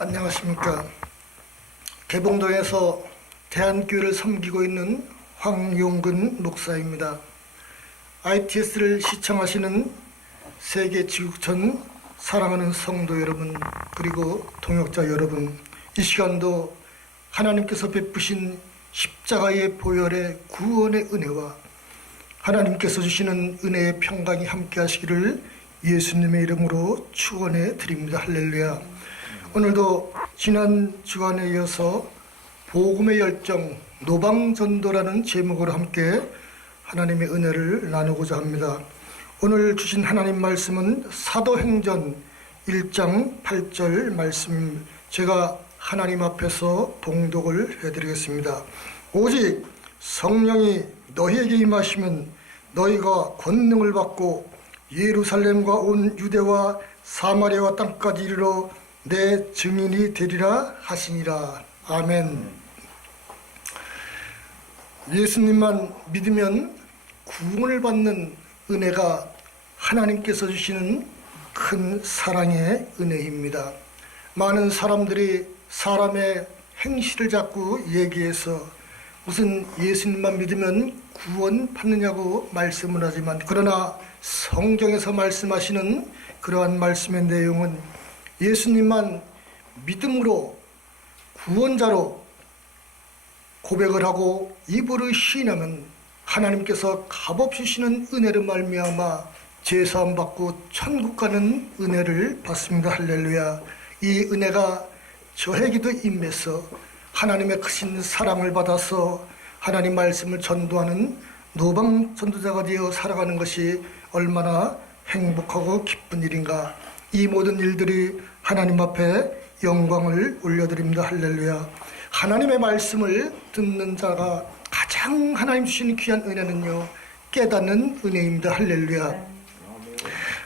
안녕하십니까. 개봉동에서 대한교회를 섬기고 있는 황용근 목사입니다. ITS를 시청하시는 세계 지구촌 사랑하는 성도 여러분, 그리고 동역자 여러분, 이 시간도 하나님께서 베푸신 십자가의 보혈의 구원의 은혜와 하나님께서 주시는 은혜의 평강이 함께 하시기를 예수님의 이름으로 축원해 드립니다. 할렐루야. 오늘도 지난 주간에 이어서 복음의 열정 노방전도라는 제목으로 함께 하나님의 은혜를 나누고자 합니다. 오늘 주신 하나님 말씀은 사도행전 1장 8절 말씀, 제가 하나님 앞에서 봉독을 해드리겠습니다. 오직 성령이 너희에게 임하시면 너희가 권능을 받고 예루살렘과 온 유대와 사마리아와 땅까지 이르러 내 증인이 되리라 하시니라. 아멘. 예수님만 믿으면 구원을 받는 은혜가 하나님께서 주시는 큰 사랑의 은혜입니다. 많은 사람들이 사람의 행실을 자꾸 얘기해서 무슨 예수님만 믿으면 구원 받느냐고 말씀을 하지만, 그러나 성경에서 말씀하시는 그러한 말씀의 내용은 예수님만 믿음으로 구원자로 고백을 하고 입으로 시인하면 하나님께서 값없이 주시는 은혜를 말미암아 제사함 받고 천국 가는 은혜를 받습니다. 할렐루야. 이 은혜가 저에게도 임해서 하나님의 크신 사랑을 받아서 하나님 말씀을 전도하는 노방 전도자가 되어 살아가는 것이 얼마나 행복하고 기쁜 일인가. 이 모든 일들이 하나님 앞에 영광을 올려드립니다. 할렐루야. 하나님의 말씀을 듣는 자가 가장 하나님 주시는 귀한 은혜는요, 깨닫는 은혜입니다. 할렐루야.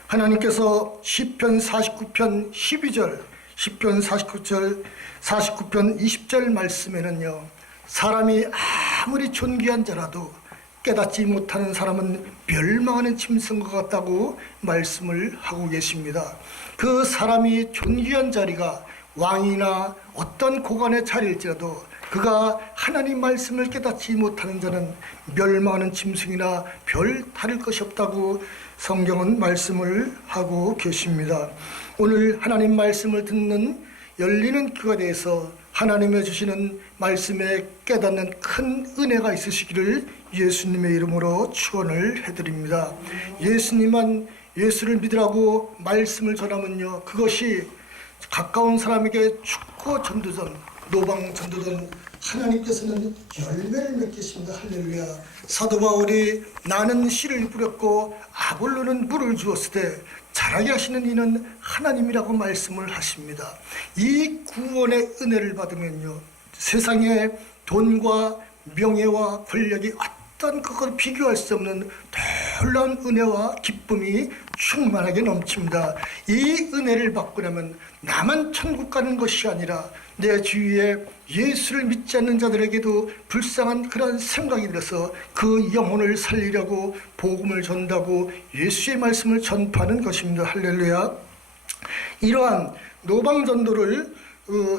하나님께서 시편 49편 12절, 시편 49편 20절 말씀에는요, 사람이 아무리 존귀한 자라도 깨닫지 못하는 사람은 멸망하는 짐승과 같다고 말씀을 하고 계십니다. 그 사람이 존귀한 자리가 왕이나 어떤 고관의 자리일지라도 그가 하나님 말씀을 깨닫지 못하는 자는 멸망하는 짐승이나 별 다를 것이 없다고 성경은 말씀을 하고 계십니다. 오늘 하나님 말씀을 듣는 열리는 귀가 되어서 하나님의 주시는 말씀에 깨닫는 큰 은혜가 있으시기를 예수님의 이름으로 축원을 해드립니다. 예수님만 예수를 믿으라고 말씀을 전하면요, 그것이 가까운 사람에게 축구 전도전, 노방 전도전, 하나님께서는 열매를 맺겠습니다. 할렐루야. 사도 바울이 나는 씨를 뿌렸고 아볼로는 물을 주었을 때 자라게 하시는 이는 하나님이라고 말씀을 하십니다. 이 구원의 은혜를 받으면요, 세상에 돈과 명예와 권력이 어떤 그걸 비교할 수 없는 놀라운 은혜와 기쁨이 충만하게 넘칩니다. 이 은혜를 받고 나면 나만 천국 가는 것이 아니라 내 주위에 예수를 믿지 않는 자들에게도 불쌍한 그런 생각이 들어서 그 영혼을 살리려고 복음을 전하고 예수의 말씀을 전파하는 것입니다. 할렐루야. 이러한 노방전도를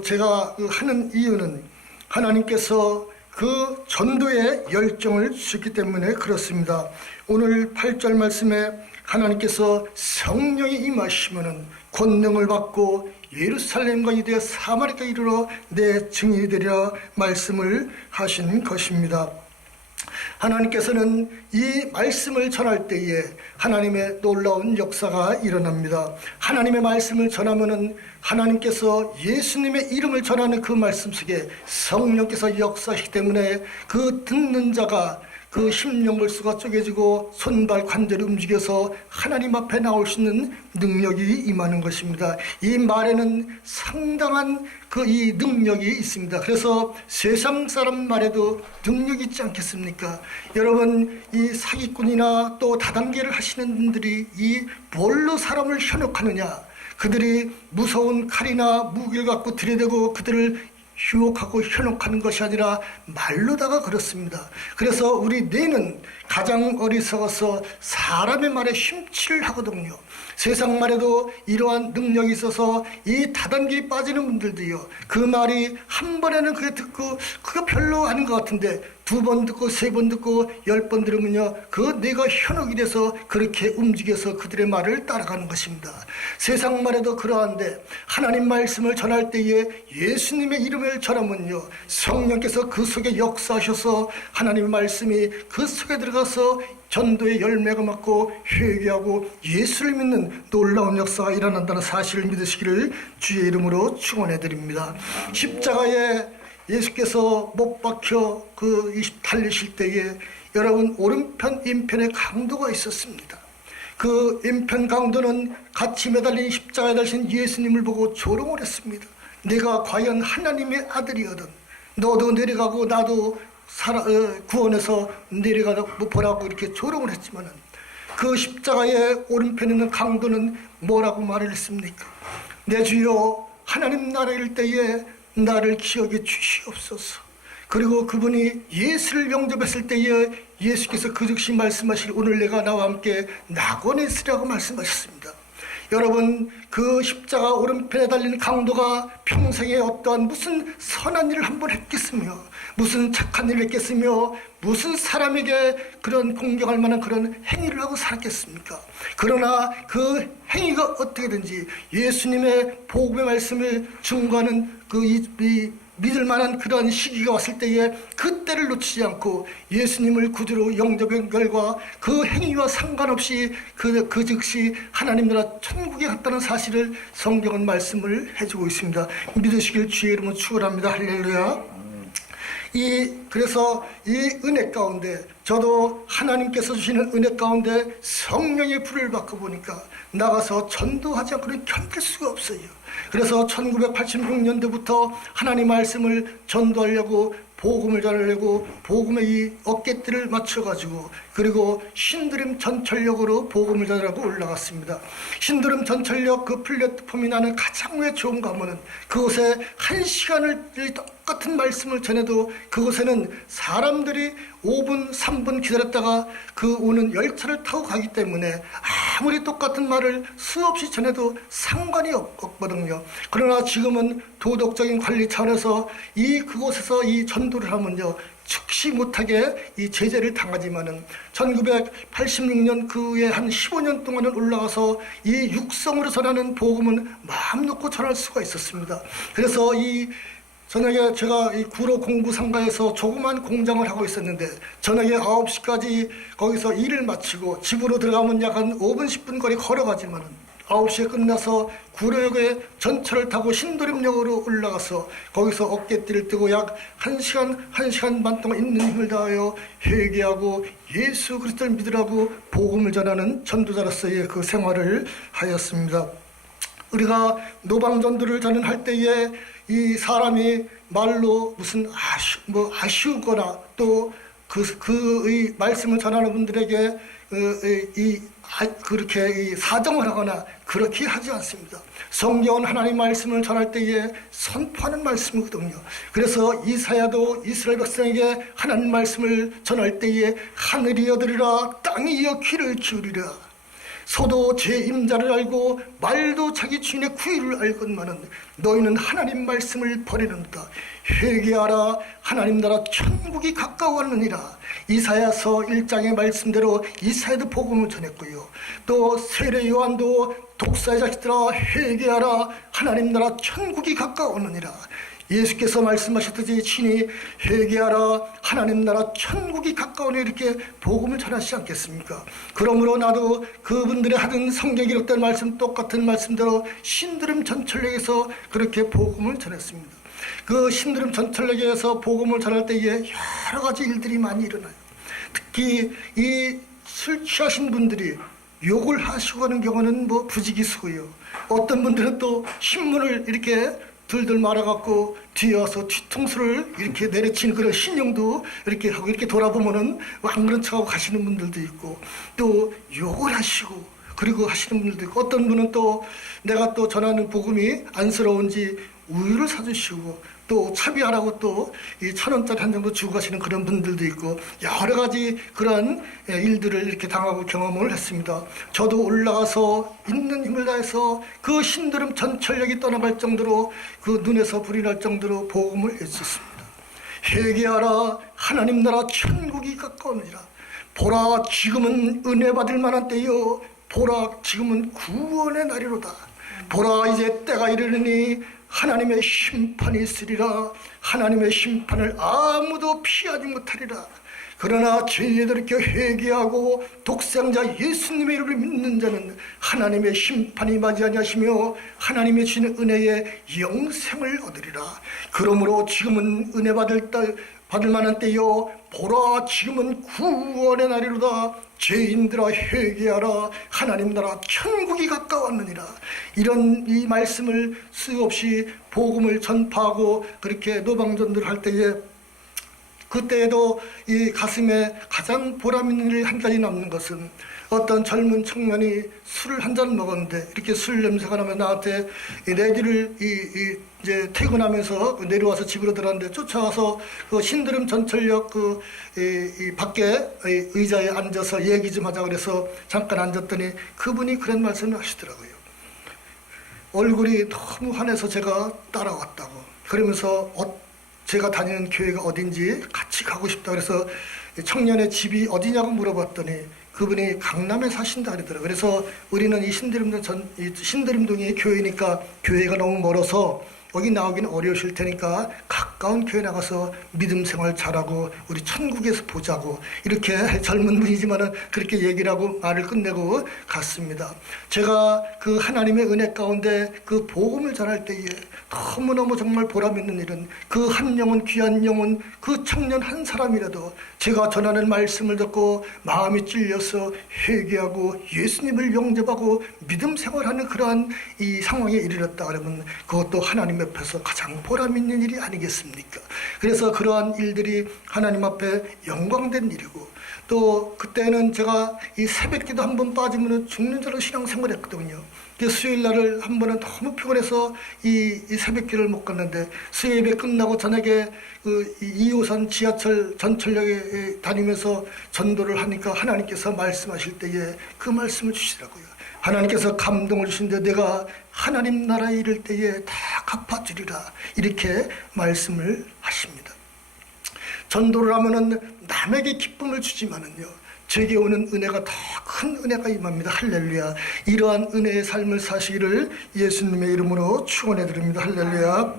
제가 하는 이유는 하나님께서 그 전도의 열정을 주기 때문에 그렇습니다. 오늘 8절 말씀에 하나님께서 성령이 임하시면은 권능을 받고 예루살렘과 유대와 사마리아까지 이르러 내 증인이 되리라 말씀을 하신 것입니다. 하나님께서는 이 말씀을 전할 때에 하나님의 놀라운 역사가 일어납니다. 하나님의 말씀을 전하면은 하나님께서 예수님의 이름을 전하는 그 말씀 속에 성령께서 역사하시기 때문에 그 듣는 자가 그 심령골수가 쪼개지고 손발 관절이 움직여서 하나님 앞에 나올 수 있는 능력이 임하는 것입니다. 이 말에는 상당한 이 능력이 있습니다. 그래서 세상 사람 말에도 능력이 있지 않겠습니까? 여러분, 이 사기꾼이나 또 다단계를 하시는 분들이 이 뭘로 사람을 현혹하느냐? 그들이 무서운 칼이나 무기를 갖고 들이대고 그들을 유혹하고 현혹하는 것이 아니라 말로다가 그렇습니다. 그래서 우리 뇌는 가장 어리석어서 사람의 말에 힘치를 하거든요. 세상 말에도 이러한 능력이 있어서 이 다단계에 빠지는 분들도요, 그 말이 한 번에는 그게 듣고 그거 별로 아닌 것 같은데 2번 듣고 3번 듣고 10번 들으면요, 그 뇌가 현혹이 돼서 그렇게 움직여서 그들의 말을 따라가는 것입니다. 세상 말에도 그러한데 하나님 말씀을 전할 때에 예수님의 이름을 전하면요, 성령께서 그 속에 역사하셔서 하나님의 말씀이 그 속에 들어가서 전도의 열매가 맺고 회개하고 예수를 믿는 놀라운 역사가 일어난다는 사실을 믿으시기를 주의 이름으로 축원해 드립니다. 십자가에 예수께서 못 박혀 달리실 때에 여러분 오른편 왼편에 강도가 있었습니다. 그 왼편 강도는 같이 매달린 십자가에 달리신 예수님을 보고 조롱을 했습니다. 내가 과연 하나님의 아들이거든 너도 내려가고 나도 구원해서 내려가 보라고 이렇게 조롱을 했지만은, 그 십자가의 오른편에 있는 강도는 뭐라고 말을 했습니까? 내 주여 하나님 나라일 때에 나를 기억해 주시옵소서. 그리고 그분이 예수를 영접했을 때에 예수께서 그 즉시 말씀하실 오늘 내가 나와 함께 낙원에 있으라고 말씀하셨습니다. 여러분, 그 십자가 오른편에 달린 강도가 평생에 어떠한 무슨 선한 일을 한번 했겠으며 무슨 착한 일을 했겠으며 무슨 사람에게 그런 공경할 만한 그런 행위를 하고 살았겠습니까? 그러나 그 행위가 어떻게든지 예수님의 복음의 말씀을 증거하는 믿을 만한 그런 시기가 왔을 때에 그때를 놓치지 않고 예수님을 구주로 영접한 결과 그 행위와 상관없이 그 즉시 하나님 나라 천국에 갔다는 사실을 성경은 말씀을 해주고 있습니다. 믿으시길 주의 이름으로 축원합니다. 할렐루야. 그래서 이 은혜 가운데 저도 하나님께서 주시는 은혜 가운데 성령의 불을 받고 보니까 나가서 전도하지 않고는 견딜 수가 없어요. 그래서 1986년도부터 하나님 말씀을 전도하려고 복음을 전하려고 복음의 이 어깨띠를 맞춰가지고 그리고 신드림 전철역으로 복음을 전하려고 올라갔습니다. 신드림 전철역 그 플랫폼이 나는 가장 왜 좋은가 하면은 그곳에 1시간을 똑같은 말씀을 전해도 그곳에는 사람들이 5분 3분 기다렸다가 그 오는 열차를 타고 가기 때문에 아무리 똑같은 말을 수없이 전해도 상관이 없거든요. 그러나 지금은 도덕적인 관리 차원에서 그곳에서 이 전도를 하면요, 즉시 못하게 이 제재를 당하지만은 1986년 그 후에 한 15년 동안은 올라가서 이 육성으로 전하는 복음은 마음 놓고 전할 수가 있었습니다. 그래서 저녁에 제가 이 구로 공부상가에서 조그만 공장을 하고 있었는데 저녁에 9시까지 거기서 일을 마치고 집으로 들어가면 약 한 5분 10분 거리 걸어가지만은 9시에 끝나서 구로역에 전철을 타고 신도림역으로 올라가서 거기서 어깨띠를 뜨고 약 1시간 반 동안 있는 힘을 다하여 회개하고 예수 그리스도를 믿으라고 복음을 전하는 전도자로서의 그 생활을 하였습니다. 우리가 노방전도를 저는 할 때에 이 사람이 말로 무슨 아쉬우거나 또 이 말씀을 전하는 분들에게 그렇게 사정을 하거나 그렇게 하지 않습니다. 성경은 하나님 말씀을 전할 때에 선포하는 말씀이거든요. 그래서 이사야도 이스라엘 백성에게 하나님 말씀을 전할 때에 하늘이 여들으라 땅이 이어 귀를 기울이라 소도 제 임자를 알고 말도 자기 주인의 구의를 알건만은 너희는 하나님 말씀을 버리는도다. 회개하라 하나님 나라 천국이 가까웠느니라. 이사야서 1장의 말씀대로 이사야도 복음을 전했고요. 또 세례 요한도 독사의 자식들아 회개하라 하나님 나라 천국이 가까웠느니라. 예수께서 말씀하셨듯이 친히 회개하라 하나님 나라 천국이 가까우니 이렇게 복음을 전하시지 않겠습니까? 그러므로 나도 그분들의 하던 성경에 기록된 말씀 똑같은 말씀대로 신드림 전철역에서 그렇게 복음을 전했습니다. 그 신드림 전철역에서 복음을 전할 때에 여러 가지 일들이 많이 일어나요. 특히 이 술 취하신 분들이 욕을 하시고 하는 경우는 부지기수고요. 어떤 분들은 또 신문을 이렇게 들들 말아갖고 뒤에 와서 뒤통수를 이렇게 내려치는 그런 신용도 이렇게 하고 이렇게 돌아보면은 안 그런 척하고 가시는 분들도 있고 또 욕을 하시고 그리고 하시는 분들도 있고 어떤 분은 또 내가 또 전하는 복음이 안쓰러운지 우유를 사주시고 또 차비하라고 또 이 1,000원짜리 한 정도 주고 가시는 그런 분들도 있고 여러 가지 그런 일들을 이렇게 당하고 경험을 했습니다. 저도 올라가서 있는 힘을 다해서 그 신드름 전철력이 떠나갈 정도로 그 눈에서 불이 날 정도로 복음을 했었습니다. 회개하라, 하나님 나라 천국이 가까우니라. 보라, 지금은 은혜 받을 만한 때요, 보라, 지금은 구원의 날이로다. 보라, 이제 때가 이르느니 하나님의 심판이 있으리라. 하나님의 심판을 아무도 피하지 못하리라. 그러나 죄에 돌이켜 회개하고 독생자 예수님의 이름을 믿는 자는 하나님의 심판이 맞이하냐시며 하나님의 주시는 은혜에 영생을 얻으리라. 그러므로 지금은 은혜 받을 만한 때요, 보라, 지금은 구원의 날이로다. 죄인들아 회개하라, 하나님 나라 천국이 가까웠느니라. 이런 이 말씀을 수없이 복음을 전파하고 그렇게 노방전들 할 때에, 그때에도 이 가슴에 가장 보람 있는 일 한 가지 남는 것은 어떤 젊은 청년이 술을 한 잔 먹었는데 이렇게 술 냄새가 나면 나한테 내 길을 이제 퇴근하면서 내려와서 집으로 들어갔는데 쫓아와서 그 신드름 전철역 이 밖에 의자에 앉아서 얘기 좀 하자 그래서 잠깐 앉았더니 그분이 그런 말씀을 하시더라고요. 얼굴이 너무 환해서 제가 따라왔다고. 그러면서 제가 다니는 교회가 어딘지 같이 가고 싶다 그래서 청년의 집이 어디냐고 물어봤더니 그분이 강남에 사신다 그러더라고요. 그래서 우리는 이 신드림동이 교회니까 교회가 너무 멀어서 여기 나오기는 어려우실 테니까 가까운 교회 나가서 믿음 생활 잘하고 우리 천국에서 보자고 이렇게 젊은 분이지만은 그렇게 얘기를 하고 말을 끝내고 갔습니다. 제가 그 하나님의 은혜 가운데 그 복음을 전할 때에 너무너무 정말 보람 있는 일은 그 한 영혼, 귀한 영혼, 그 청년 한 사람이라도 제가 전하는 말씀을 듣고 마음이 찔려서 회개하고 예수님을 영접하고 믿음 생활하는 그러한 이 상황에 이르렀다 그러면 그것도 하나님 앞에서 가장 보람 있는 일이 아니겠습니까? 그래서 그러한 일들이 하나님 앞에 영광된 일이고, 또 그때는 제가 이 새벽기도 한 번 빠지면 죽는 줄 알고 신앙생활을 했거든요. 수요일 날을 한 번은 너무 피곤해서 이 새벽기를 못 갔는데 수요예배 끝나고 저녁에 그 2호선 지하철 전철역에 다니면서 전도를 하니까 하나님께서 말씀하실 때에 그 말씀을 주시더라고요. 하나님께서 감동을 주신데 내가 하나님 나라에 이를 때에 다 갚아주리라 이렇게 말씀을 하십니다. 전도를 하면은 남에게 기쁨을 주지만은요, 제게 오는 은혜가 더 큰 은혜가 임합니다. 할렐루야. 이러한 은혜의 삶을 사시기를 예수님의 이름으로 축원해 드립니다. 할렐루야.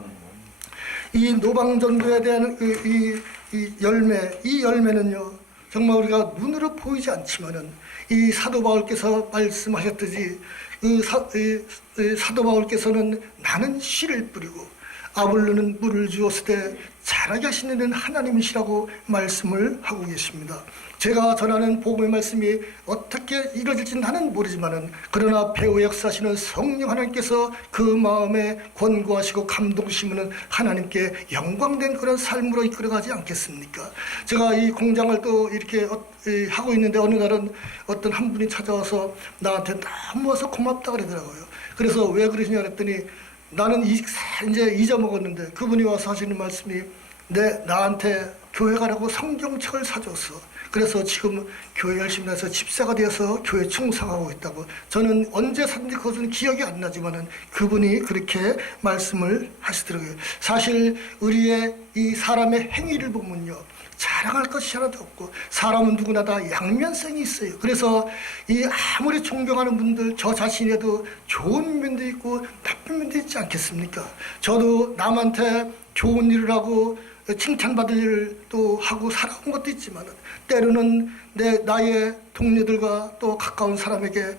이 노방전도에 대한 이 열매는요, 정말 우리가 눈으로 보이지 않지만은 이 사도 바울께서 말씀하셨듯이 사도 바울께서는 나는 씨를 뿌리고 아볼로는 물을 주었을 때 자라게 하시는 이는 하나님이시라고 말씀을 하고 계십니다. 제가 전하는 복음의 말씀이 어떻게 이루어질지 나는 모르지만은 그러나 배후 역사하시는 성령 하나님께서 그 마음에 권고하시고 감동시면 하나님께 영광된 그런 삶으로 이끌어가지 않겠습니까? 제가 이 공장을 또 이렇게 하고 있는데 어느 날은 어떤 한 분이 찾아와서 나한테 너무 와서 고맙다 그러더라고요. 그래서 왜 그러시냐 그랬더니 나는 이제 잊어먹었는데 그분이 와서 하시는 말씀이 나한테 교회 가라고 성경책을 사줬어. 그래서 지금 교회 열심히 해서 집사가 되어서 교회 충성하고 있다고. 저는 언제 샀는지 그것은 기억이 안 나지만은 그분이 그렇게 말씀을 하시더라고요. 사실 우리의 이 사람의 행위를 보면요, 자랑할 것이 하나도 없고 사람은 누구나 다 양면성이 있어요. 그래서 이 아무리 존경하는 분들 저 자신에도 좋은 면도 있고 나쁜 면도 있지 않겠습니까? 저도 남한테 좋은 일을 하고 칭찬받을 일을 또 하고 살아온 것도 있지만 때로는 나의 동료들과 또 가까운 사람에게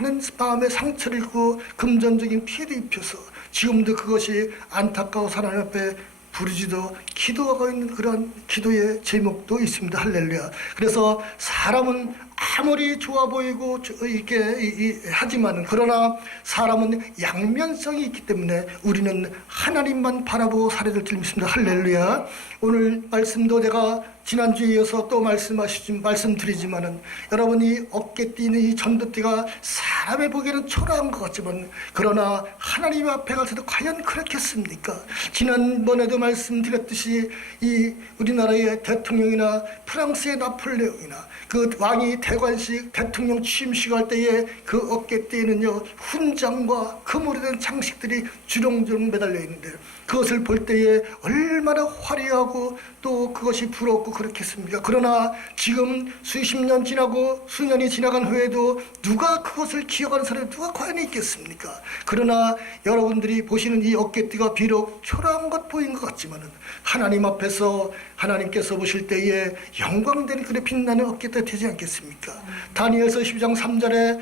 많은 마음의 상처를 입고 금전적인 피해도 입혀서 지금도 그것이 안타까워 하나님 앞에 부르짖어 기도하고 있는 그런 기도의 제목도 있습니다. 할렐루야. 그래서 사람은 아무리 좋아 보이고 이렇게 하지만은 그러나 사람은 양면성이 있기 때문에 우리는 하나님만 바라보고 살아야 될 줄 믿습니다. 할렐루야. 오늘 말씀도 제가 지난주에 이어서 또 말씀드리지만은 여러분이 어깨 띠는 이 전도띠가 사람의 보기에는 초라한 것 같지만 그러나 하나님 앞에 가서도 과연 그렇겠습니까? 지난번에도 말씀드렸듯이 이 우리나라의 대통령이나 프랑스의 나폴레옹이나 그 왕이 대관식 대통령 취임식 할 때에 그 어깨띠에는요 훈장과 금으로 된 장식들이 주렁주렁 매달려 있는데 그것을 볼 때에 얼마나 화려하고 또 그것이 부럽고 그렇겠습니까? 그러나 지금 수십 년 지나고 수년이 지나간 후에도 누가 그것을 기억하는 사람이 누가 과연 있겠습니까? 그러나 여러분들이 보시는 이 어깨띠가 비록 초라한 것 보인 것 같지만은 하나님 앞에서 하나님께서 보실 때에 영광된 그래 빛나는 어깨띠가 되지 않겠습니까? 다니엘서 12장 3절에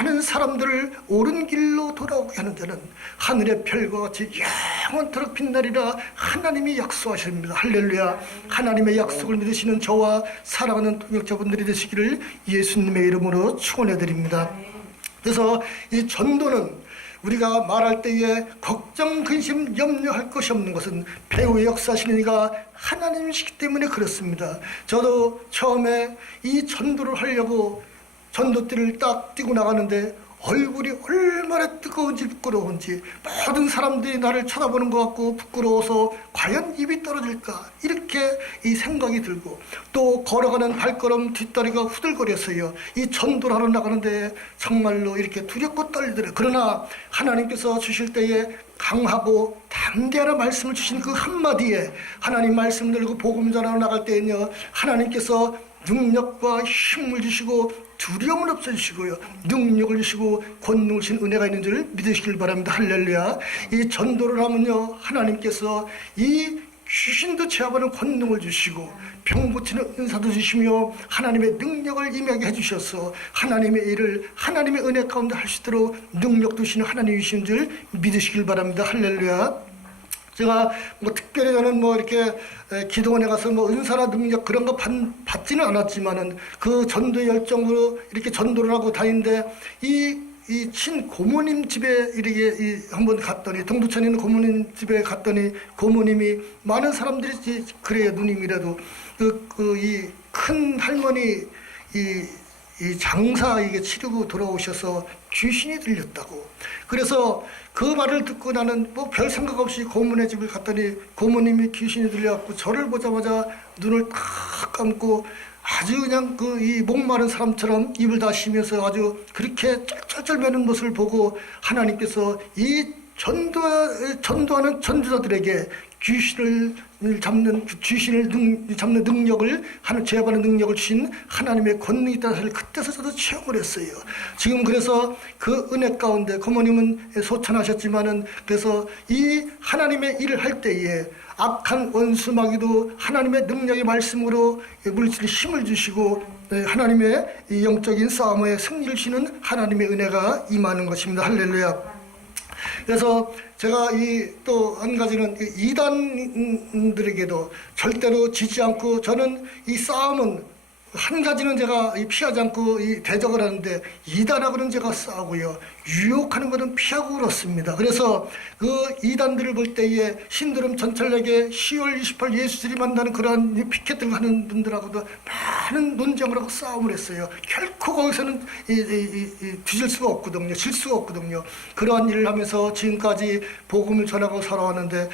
많은 사람들을 옳은 길로 돌아오게 하는 자는 하늘의 별과 같이 영원토록 빛나리라 하나님이 약속하십니다. 할렐루야. 하나님의 약속을 믿으시는 저와 사랑하는 동역자분들이 되시기를 예수님의 이름으로 축원해 드립니다. 그래서 이 전도는 우리가 말할 때에 걱정, 근심, 염려할 것이 없는 것은 배후의 역사하시는 이가 하나님이시기 때문에 그렇습니다. 저도 처음에 이 전도를 하려고 전도띠를 딱 띄고 나가는데 얼굴이 얼마나 뜨거운지 부끄러운지 모든 사람들이 나를 쳐다보는 것 같고 부끄러워서 과연 입이 떨어질까 이렇게 이 생각이 들고 또 걸어가는 발걸음 뒷다리가 후들거렸어요. 이 전도를 하러 나가는데 정말로 이렇게 두렵고 떨리더래요. 그러나 하나님께서 주실 때에 강하고 담대한 말씀을 주신 그 한마디에 하나님 말씀 들고 복음 전하러 나갈 때에는요 하나님께서 능력과 힘을 주시고 두려움을 없애주시고요 능력을 주시고 권능을 주신 은혜가 있는 줄 믿으시길 바랍니다. 할렐루야. 이 전도를 하면요 하나님께서 이 귀신도 제압하는 권능을 주시고 병 고치는 은사도 주시며 하나님의 능력을 임하게 해주셔서 하나님의 일을 하나님의 은혜 가운데 할 수 있도록 능력 주시는 하나님이신 줄 믿으시길 바랍니다. 할렐루야. 제가 뭐 특별히 저는 뭐 이렇게 기도원에 가서 뭐 은사나 능력 그런 거 받지는 않았지만은 그 전도의 열정으로 이렇게 전도를 하고 다니는데 이 친고모님 집에 이렇게 한번 갔더니 동두천에 있는 고모님 집에 갔더니 고모님이 많은 사람들이 그래요 누님이라도 이 큰 할머니 이 장사 이게 치르고 돌아오셔서 귀신이 들렸다고. 그래서 그 말을 듣고 나는 뭐 별 생각 없이 고모네 집을 갔더니 고모님이 귀신이 들려갖고 저를 보자마자 눈을 탁 감고 아주 그냥 그 이 목마른 사람처럼 입을 다시면서 아주 그렇게 쩔쩔쩔 매는 모습을 보고 하나님께서 이 전도하는 전도자들에게 귀신을 잡는 능력을 제압하는 능력을 주신 하나님의 권능이 있다는 사실을 그때서 저도 체험을 했어요. 지금 그래서 그 은혜 가운데 고모님은 소천하셨지만은 그래서 이 하나님의 일을 할 때에 악한 원수 마귀도 하나님의 능력의 말씀으로 물질의 힘을 주시고 하나님의 이 영적인 싸움에 승리를 주시는 하나님의 은혜가 임하는 것입니다. 할렐루야. 그래서 제가 또 한 가지는 이단들에게도 절대로 지지 않고 저는 이 싸움은 한 가지는 제가 피하지 않고 대적을 하는데 이단하고는 제가 싸우고요. 유혹하는 것은 피하고 그렇습니다. 그래서 그 이단들을 볼 때에 신드롬 전철역에 10월 28일 예수들이 만나는 그러한 피켓을 하는 분들하고도 많은 논쟁을 하고 싸움을 했어요. 결코 거기서는 뒤질 수가 없거든요. 질 수가 없거든요. 그러한 일을 하면서 지금까지 복음을 전하고 살아왔는데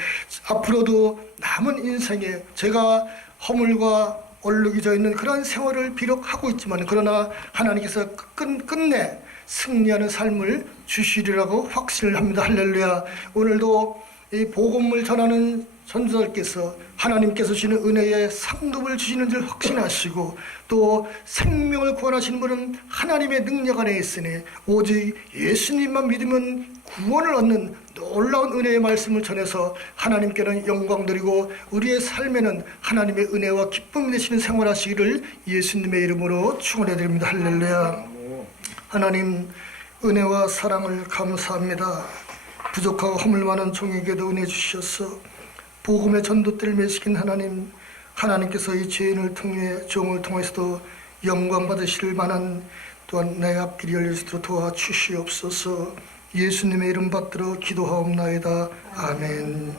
앞으로도 남은 인생에 제가 허물과 얼룩이 져 있는 그런 생활을 비록 하고 있지만 그러나 하나님께서 끝내 승리하는 삶을 주시리라고 확신을 합니다. 할렐루야. 오늘도 이 복음을 전하는 전도자들께서 하나님께서 주시는 은혜에 상급을 주시는 줄 확신하시고 또 생명을 구원하시는 분은 하나님의 능력 안에 있으니 오직 예수님만 믿으면 구원을 얻는 놀라운 은혜의 말씀을 전해서 하나님께는 영광 드리고 우리의 삶에는 하나님의 은혜와 기쁨이 되시는 생활하시기를 예수님의 이름으로 축원해 드립니다. 할렐루야. 하나님 은혜와 사랑을 감사합니다. 부족하고 허물 많은 종에게도 은혜 주셔서 복음의 전도대를 메시긴 하나님께서 이 죄인을 통해 종을 통해서도 영광 받으실 만한 또한 내 앞길이 열릴 수 있도록 도와주시옵소서. 예수님의 이름 받들어 기도하옵나이다. 아멘.